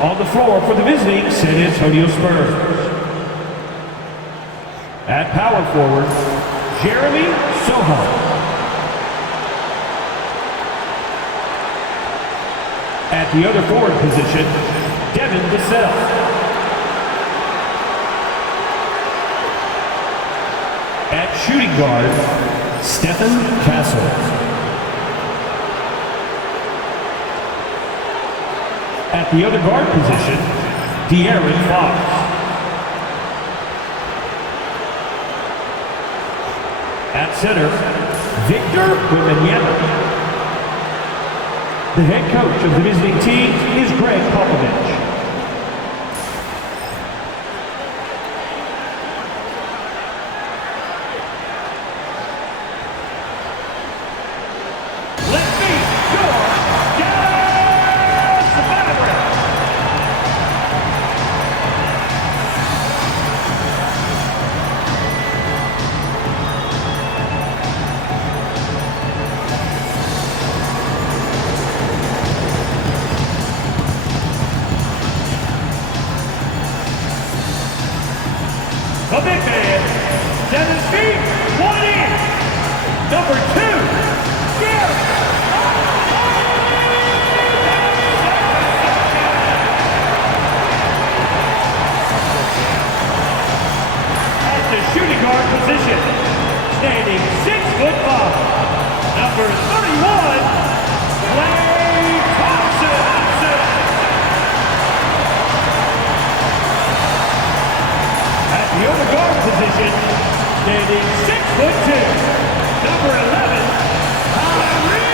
On the floor for the visiting San Antonio Spurs. At power forward, Jeremy Soho. At the other forward position, Devin Bissell. At shooting guard, Stephen Castle. At the other guard position, De'Aaron Fox. At center, Victor Wembanyama. The head coach of the visiting team is Greg Popovich. Let's meet your Dallas Mavericks. The big man, 7 feet, 1 inch, number 2, Gary. At the shooting guard position, standing 6'5", number 31, Klay Thompson. The other guard position, standing 6'2", number 11, Kyrie.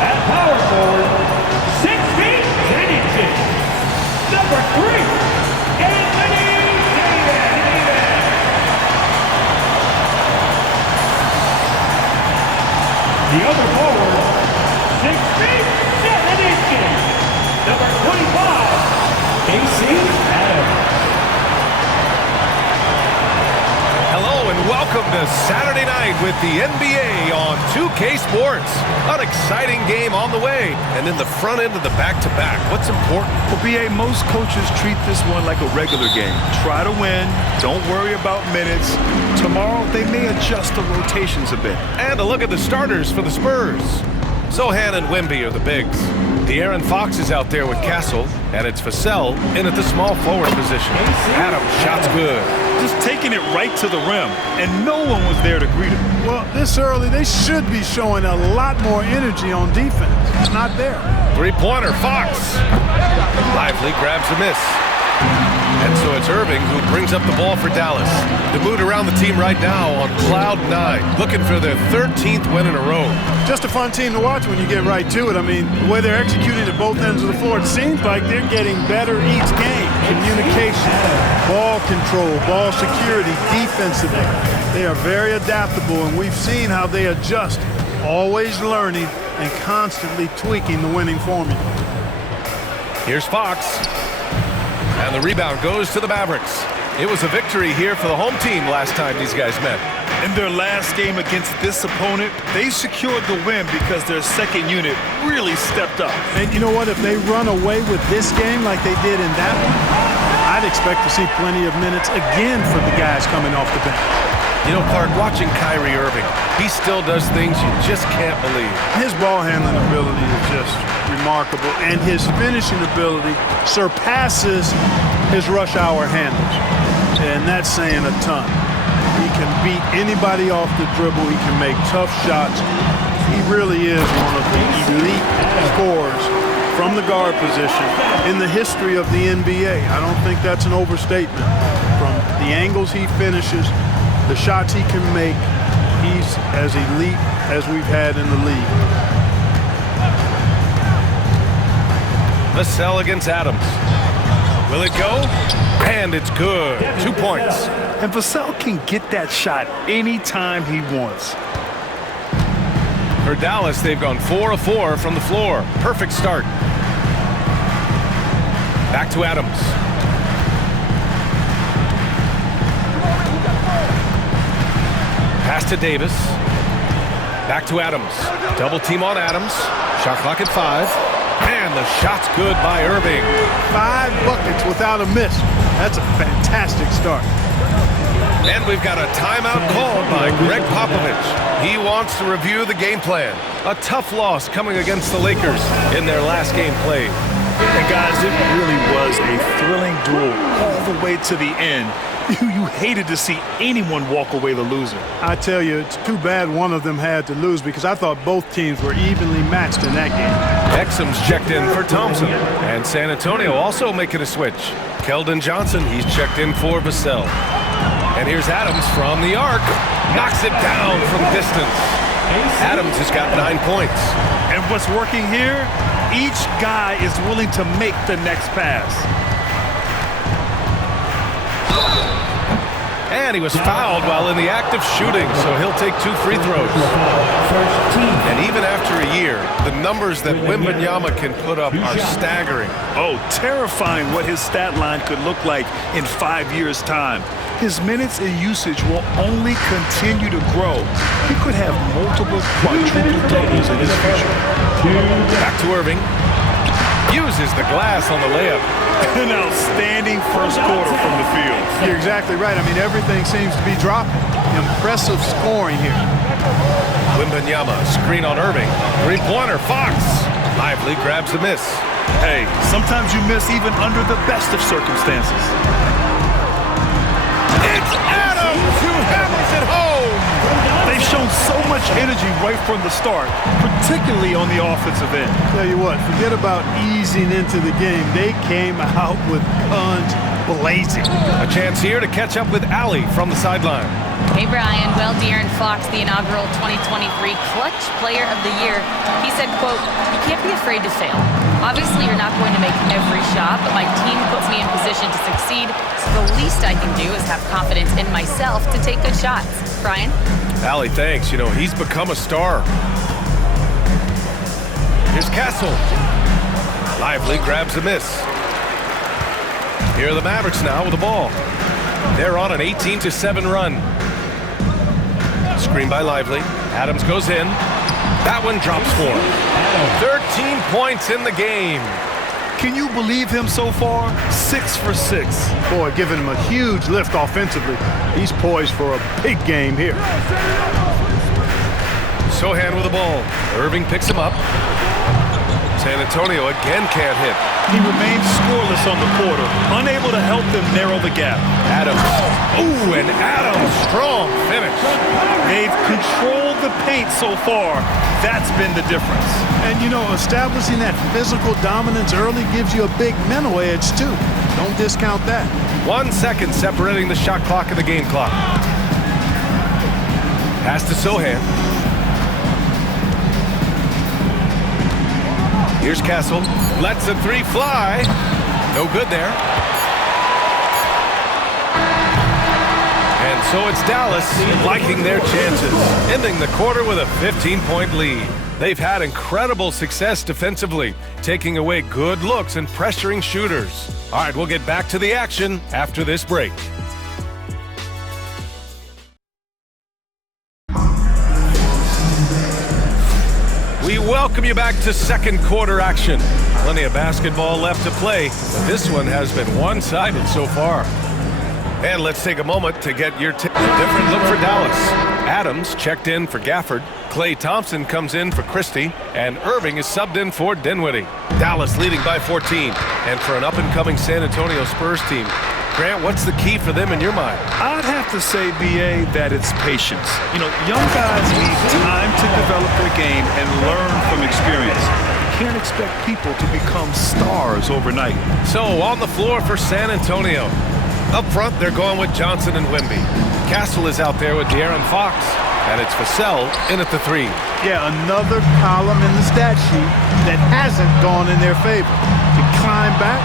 At power forward, 6 feet 10 inches, number 3, Anthony Davis. The other forward, 6 feet 7 inches, number 25, AC Adams. Hello and welcome to Saturday night with the NBA on 2K Sports. An exciting game on the way, and in the front end of the back-to-back, what's important? Well, BA, most coaches treat this one like a regular game. Try to win, don't worry about minutes. Tomorrow, they may adjust the rotations a bit. And a look at the starters for the Spurs. Zohan and Wemby are the bigs. De'Aaron Fox is out there with Castle, and it's Vassell in at the small forward position. Adams, shot's good. Just taking it right to the rim, and no one was there to greet him. Well, this early, they should be showing a lot more energy on defense. It's not there. Three-pointer, Fox. Lively grabs a miss. And so it's Irving who brings up the ball for Dallas. The mood around the team right now on cloud 9, looking for their 13th win in a row. Just a fun team to watch when you get right to it. I mean, the way they're executing at both ends of the floor, it seems like they're getting better each game. Communication, ball control, ball security, defensively. They are very adaptable, and we've seen how they adjust, always learning and constantly tweaking the winning formula. Here's Fox. And the rebound goes to the Mavericks. It was a victory here for the home team last time these guys met. In their last game against this opponent, they secured the win because their second unit really stepped up. And you know what? If they run away with this game like they did in that one, I'd expect to see plenty of minutes again for the guys coming off the bench. You know, Clark, watching Kyrie Irving, he still does things you just can't believe. His ball handling ability is just remarkable, and his finishing ability surpasses his rush hour handles, and that's saying a ton. He can beat anybody off the dribble. He can make tough shots. He really is one of the elite scorers from the guard position in the history of the NBA. I don't think that's an overstatement. From the angles he finishes, the shots he can make, he's as elite as we've had in the league. Vassell against Adams. Will it go? And it's good. 2 points. And Vassell can get that shot anytime he wants. For Dallas, they've gone 4 of 4 from the floor. Perfect start. Back to Adams. to Davis. Back to Adams. Double team on Adams. Shot clock at 5. And the shot's good by Irving. 5 buckets without a miss. That's a fantastic start. And we've got a timeout called by Greg Popovich. He wants to review the game plan. A tough loss coming against the Lakers in their last game played. And guys, it really was a thrilling duel all the way to the end. You hated to see anyone walk away the loser. I tell you, it's too bad one of them had to lose because I thought both teams were evenly matched in that game. Exum's checked in for Thompson. And San Antonio also making a switch. Keldon Johnson, he's checked in for Vassell. And here's Adams from the arc. Knocks it down from distance. Adams has got 9 points. And what's working here? Each guy is willing to make the next pass. And he was fouled while in the act of shooting, so he'll take 2 free throws. And even after a year, the numbers that Wembanyama can put up are staggering. Oh, terrifying what his stat line could look like in 5 years' time. His minutes and usage will only continue to grow. He could have multiple quadruple doubles in his future. Back to Irving. Uses the glass on the layup. An outstanding first quarter from the field. You're exactly right. I mean, everything seems to be dropping. Impressive scoring here. Wembanyama, screen on Irving. Three-pointer, Fox. Lively grabs the miss. Hey, sometimes you miss even under the best of circumstances. It's Adams who hammers it home. They've shown so much energy right from the start, particularly on the offensive end. Tell you what, forget about easing into the game. They came out with guns blazing. A chance here to catch up with Allie from the sideline. Hey, Brian. Well, De'Aaron Fox, the inaugural 2023 Clutch Player of the Year, he said, quote, "You can't be afraid to fail. Obviously, you're not going to make every shot, but my team puts me in position to succeed, so the least I can do is have confidence in myself to take good shots." Brian? Allie, thanks. You know, he's become a star. Here's Castle. Lively grabs the miss. Here are the Mavericks now with the ball. They're on an 18-7 run. Screen by Lively. Adams goes in. That one drops for him. 13 points in the game. Can you believe him so far? 6 for 6. Boy, giving him a huge lift offensively. He's poised for a big game here. Sohan with the ball. Irving picks him up. San Antonio again can't hit. He remains scoreless on the quarter, unable to help them narrow the gap. Adams. Ooh, and Adams, strong finish. They've controlled the paint so far. That's been the difference. And, you know, establishing that physical dominance early gives you a big mental edge, too. Don't discount that. 1 second separating the shot clock and the game clock. Pass to Sohan. Here's Castle. Lets a 3 fly. No good there. And so it's Dallas liking their chances, ending the quarter with a 15-point lead. They've had incredible success defensively, taking away good looks and pressuring shooters. All right, we'll get back to the action after this break. We welcome you back to second quarter action. Plenty of basketball left to play, but this one has been one-sided so far. And let's take a moment to get your different look for Dallas. Adams checked in for Gafford. Klay Thompson comes in for Christie. And Irving is subbed in for Dinwiddie. Dallas leading by 14. And for an up-and-coming San Antonio Spurs team, Grant, what's the key for them in your mind? I'd have to say, B.A., that it's patience. You know, young guys need time to develop their game and learn from experience. You can't expect people to become stars overnight. So, on the floor for San Antonio. Up front, they're going with Johnson and Wemby. Castle is out there with De'Aaron Fox. And it's Vassell in at the 3. Yeah, another column in the stat sheet that hasn't gone in their favor. To climb back,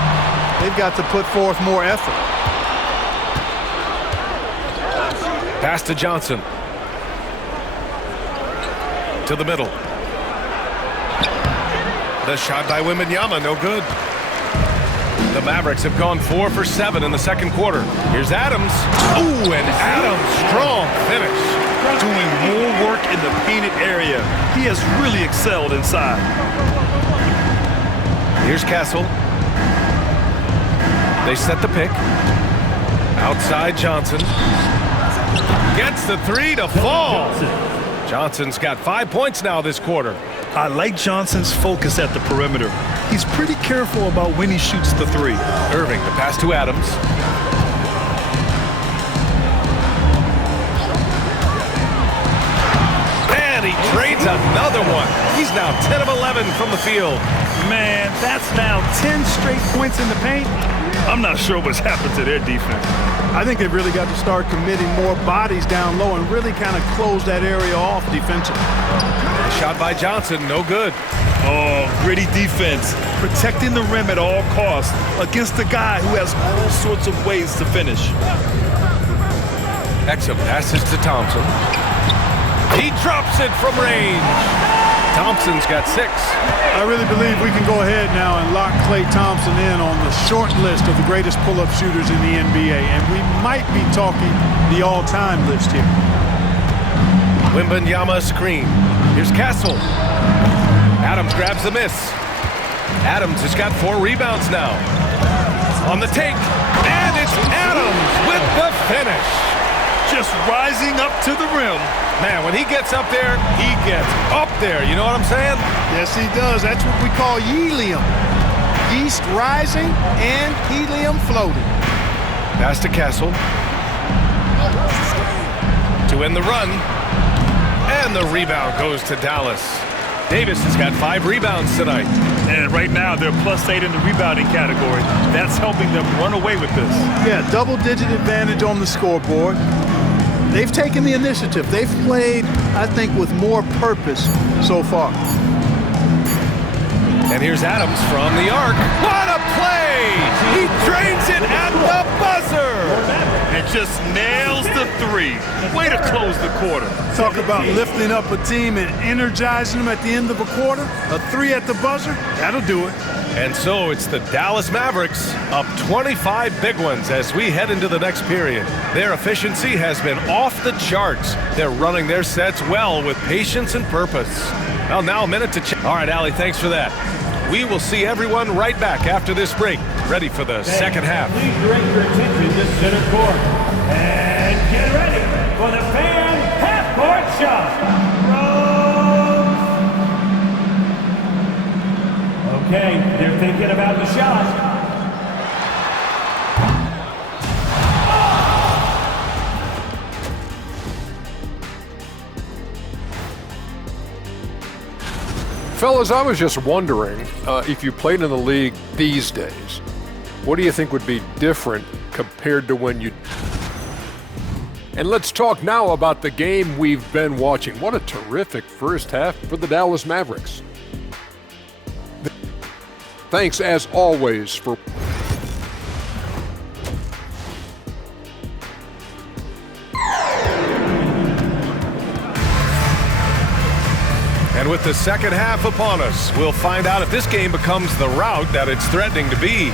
they've got to put forth more effort. Pass to Johnson. To the middle. The shot by Wembanyama, no good. The Mavericks have gone 4 for 7 in the second quarter. Here's Adams. Ooh, and Adams, strong finish. Doing more work in the painted area. He has really excelled inside. Here's Castle. They set the pick. Outside Johnson. Gets the three to fall. Johnson's got 5 points now this quarter. I like Johnson's focus at the perimeter. He's pretty careful about when he shoots the three. Irving, the pass to Adams. And he trades another one. He's now 10 of 11 from the field. Man, that's now 10 straight points in the paint. I'm not sure what's happened to their defense. I think they've really got to start committing more bodies down low and really kind of close that area off defensively. A shot by Johnson, no good. Oh, gritty defense. Protecting the rim at all costs against a guy who has all sorts of ways to finish. Exum passes to Thompson. He drops it from range. Thompson's got 6. I really believe we can go ahead now and lock Klay Thompson in on the short list of the greatest pull-up shooters in the NBA, and we might be talking the all-time list here. Wembanyama screen. Here's Castle. Adams grabs the miss. Adams has got 4 rebounds now. On the take, and it's Adams with the finish. Just rising up to the rim. Man, when he gets up there, he gets up there. You know what I'm saying? Yes, he does. That's what we call helium. Yeast rising and helium floating. Pass to Castle. To end the run. And the rebound goes to Dallas. Davis has got 5 rebounds tonight. And right now, they're +8 in the rebounding category. That's helping them run away with this. Yeah, double-digit advantage on the scoreboard. They've taken the initiative. They've played, I think, with more purpose so far. And here's Adams from the arc. What a play! He drains it at the buzzer! And just nails the three. Way to close the quarter. Talk about lifting up a team and energizing them at the end of a quarter. A 3 at the buzzer, that'll do it. And so it's the Dallas Mavericks up 25 big ones as we head into the next period. Their efficiency has been off the charts. They're running their sets well with patience and purpose. Well, now a minute to check. All right, Allie, thanks for that. We will see everyone right back after this break, ready for the second half. Please direct your attention to center court. And get ready for the fan half-court shot. Okay, they're thinking about the shot. Fellas, I was just wondering if you played in the league these days, what do you think would be different compared to when you... And let's talk now about the game we've been watching. What a terrific first half for the Dallas Mavericks. Thanks, as always, for... And with the second half upon us, we'll find out if this game becomes the rout that it's threatening to be.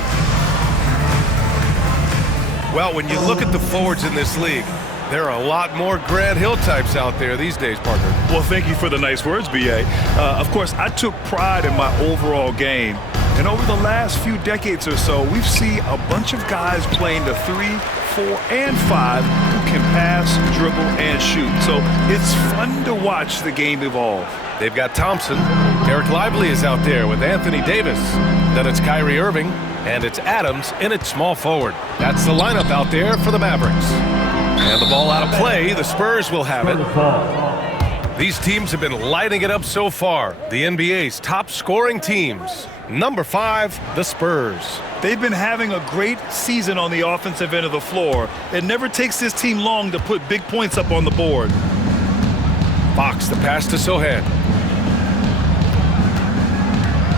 Well, when you look at the forwards in this league, there are a lot more Grant Hill types out there these days, partner. Well, thank you for the nice words, B.A. Of course, I took pride in my overall game. And over the last few decades or so, we've seen a bunch of guys playing the 3, 4, and 5 who can pass, dribble, and shoot. So it's fun to watch the game evolve. They've got Thompson. Eric Lively is out there with Anthony Davis. Then it's Kyrie Irving, and it's Adams in at small forward. That's the lineup out there for the Mavericks. And the ball out of play. The Spurs will have it. These teams have been lighting it up so far. The NBA's top scoring teams. Number 5, the Spurs. They've been having a great season on the offensive end of the floor. It never takes this team long to put big points up on the board. Fox, the pass to Sohan.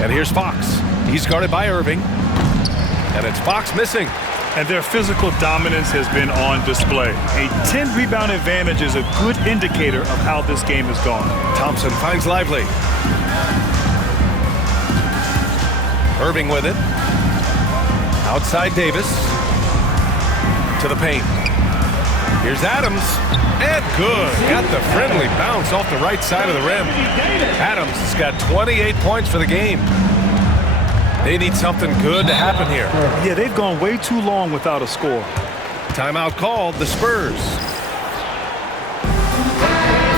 And here's Fox. He's guarded by Irving. And it's Fox missing. And their physical dominance has been on display. A 10-rebound advantage is a good indicator of how this game has gone. Thompson finds Lively. Irving with it. Outside Davis. To the paint. Here's Adams. And good. Got the friendly bounce off the right side of the rim. Adams has got 28 points for the game. They need something good to happen here. Yeah, they've gone way too long without a score. Timeout called, the Spurs.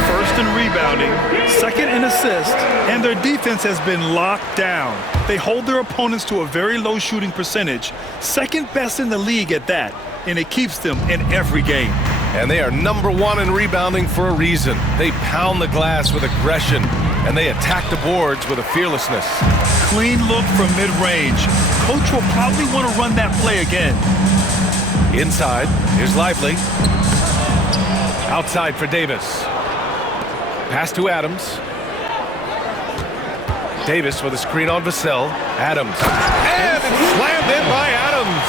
First in rebounding, second in assists, and their defense has been locked down. They hold their opponents to a very low shooting percentage, second best in the league at that, and it keeps them in every game. And they are #1 in rebounding for a reason. They pound the glass with aggression, and they attack the boards with a fearlessness. Clean look from mid-range. Coach will probably want to run that play again. Inside, here's Lively. Outside for Davis. Pass to Adams. Davis with a screen on Vassell. Adams. And it's slammed in by Adams.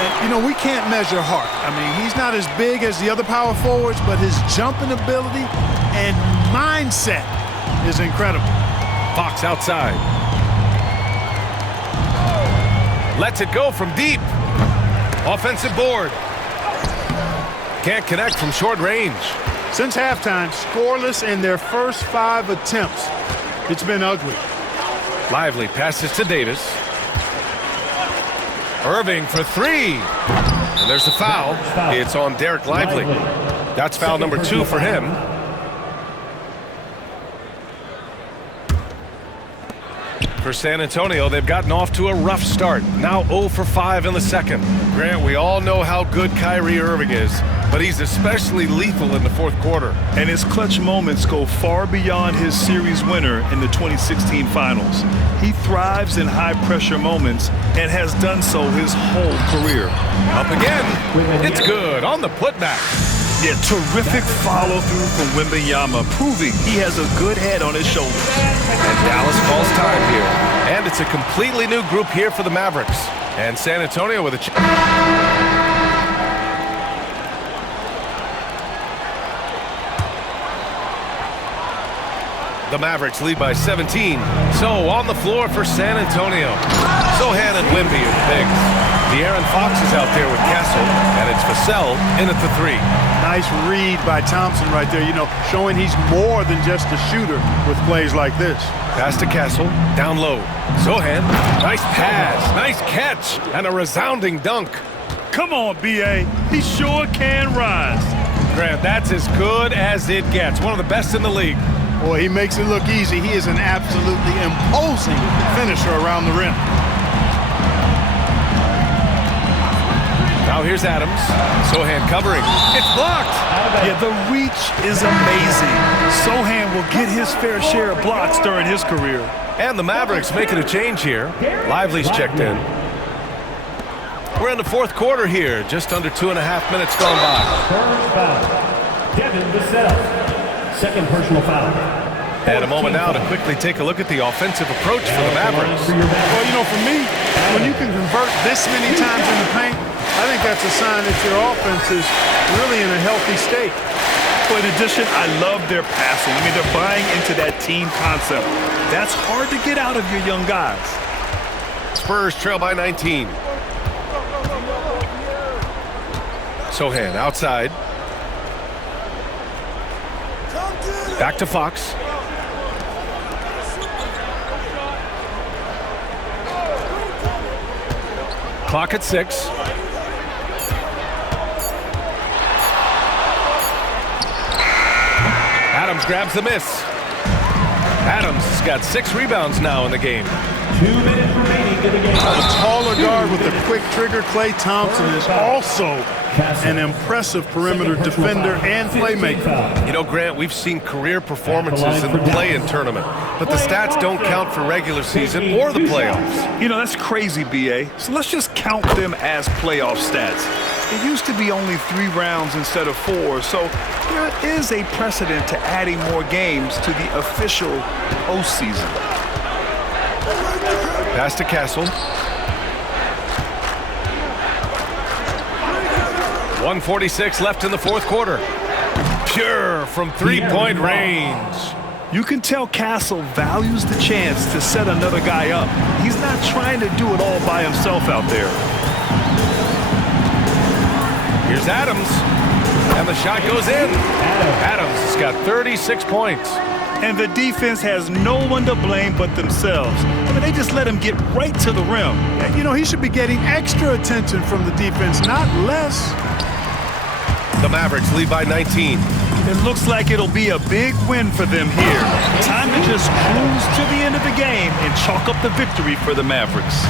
And, you know, we can't measure Hart. I mean, he's not as big as the other power forwards, but his jumping ability and mindset is incredible. Fox outside. Lets it go from deep. Offensive board. Can't connect from short range. Since halftime, scoreless in their first 5 attempts. It's been ugly. Lively passes to Davis. Irving for 3. And there's the foul. It's on Derek Lively. That's foul number 2 for him. For San Antonio, they've gotten off to a rough start. Now 0 for 5 in the second. Grant, we all know how good Kyrie Irving is, but he's especially lethal in the fourth quarter. And his clutch moments go far beyond his series winner in the 2016 finals. He thrives in high-pressure moments and has done so his whole career. Up again. It's good on the putback. Yeah, terrific follow-through from Wembanyama, proving he has a good head on his shoulders. And Dallas calls time here. And it's a completely new group here for the Mavericks. And San Antonio with a The Mavericks lead by 17. So on the floor for San Antonio. Sohan and Wemby are the bigs. De'Aaron Fox is out there with Castle, and it's Vassell in at the 3. Nice read by Thompson right there, you know, showing he's more than just a shooter with plays like this. Pass to Castle, down low. Sohan, nice pass, nice catch, and a resounding dunk. Come on, B.A. He sure can rise. Grant, that's as good as it gets. One of the best in the league. Boy, he makes it look easy. He is an absolutely imposing finisher around the rim. Now here's Adams. Sohan covering. It's blocked. Yeah, the reach is amazing. Sohan will get his fair share of blocks during his career. And the Mavericks making a change here. Lively's checked in. We're in the fourth quarter here. Just under 2.5 minutes gone by. First foul. Devin Vassell. Second personal foul. And a moment now to quickly take a look at the offensive approach for the Mavericks. Well, you know, for me, when you can convert this many times in the paint, I think that's a sign that your offense is really in a healthy state. Well, in addition, I love their passing. I mean, they're buying into that team concept. That's hard to get out of your young guys. Spurs trail by 19. Sohan outside. Back to Fox. Clock at 6. Adams grabs the miss. Adams has got 6 rebounds now in the game. 2 minutes remaining in the game. A taller guard with a quick trigger, Klay Thompson, is also an impressive perimeter defender and playmaker. You know, Grant, we've seen career performances in the play-in tournament, but the stats don't count for regular season or the playoffs. You know, that's crazy, B.A. So let's just count them as playoff stats. It used to be only 3 rounds instead of 4, so there is a precedent to adding more games to the official postseason. Pass to Castle. 1:46 left in the fourth quarter. Pure from three-point range. You can tell Castle values the chance to set another guy up. He's not trying to do it all by himself out there. Here's Adams, and the shot goes in. Adams has got 36 points. And the defense has no one to blame but themselves. I mean, they just let him get right to the rim. You know, he should be getting extra attention from the defense, not less. The Mavericks lead by 19. It looks like it'll be a big win for them here. Time to just cruise to the end of the game and chalk up the victory for the Mavericks.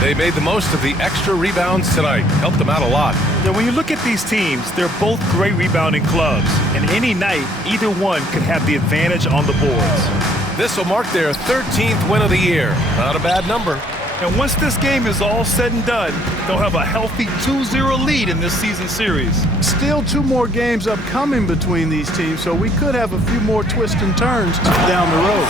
They made the most of the extra rebounds tonight. Helped them out a lot. Now, when you look at these teams, they're both great rebounding clubs. And any night, either one could have the advantage on the boards. This will mark their 13th win of the year. Not a bad number. And once this game is all said and done, they'll have a healthy 2-0 lead in this season series. Still 2 more games upcoming between these teams, so we could have a few more twists and turns down the road.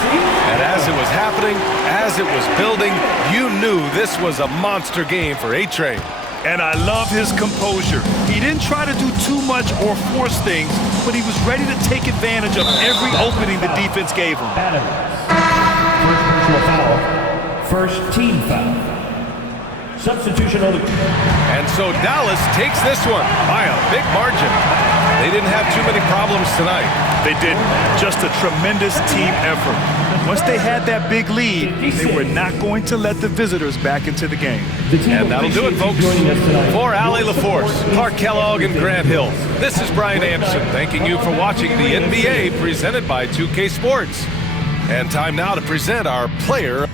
And as it was happening, as it was building, you knew this was a monster game for A-Train. And I love his composure. He didn't try to do too much or force things, but he was ready to take advantage of every opening the defense gave him. Adams. First personal foul. First team foul. Substitution on the... And so Dallas takes this one by a big margin. They didn't have too many problems tonight. They didn't. Just a tremendous team effort. Once they had that big lead, they were not going to let the visitors back into the game. And that'll do it, folks. For Allie LaForce, Clark Kellogg, and Grant Hill, this is Brian Anderson thanking you for watching the NBA presented by 2K Sports. And time now to present our player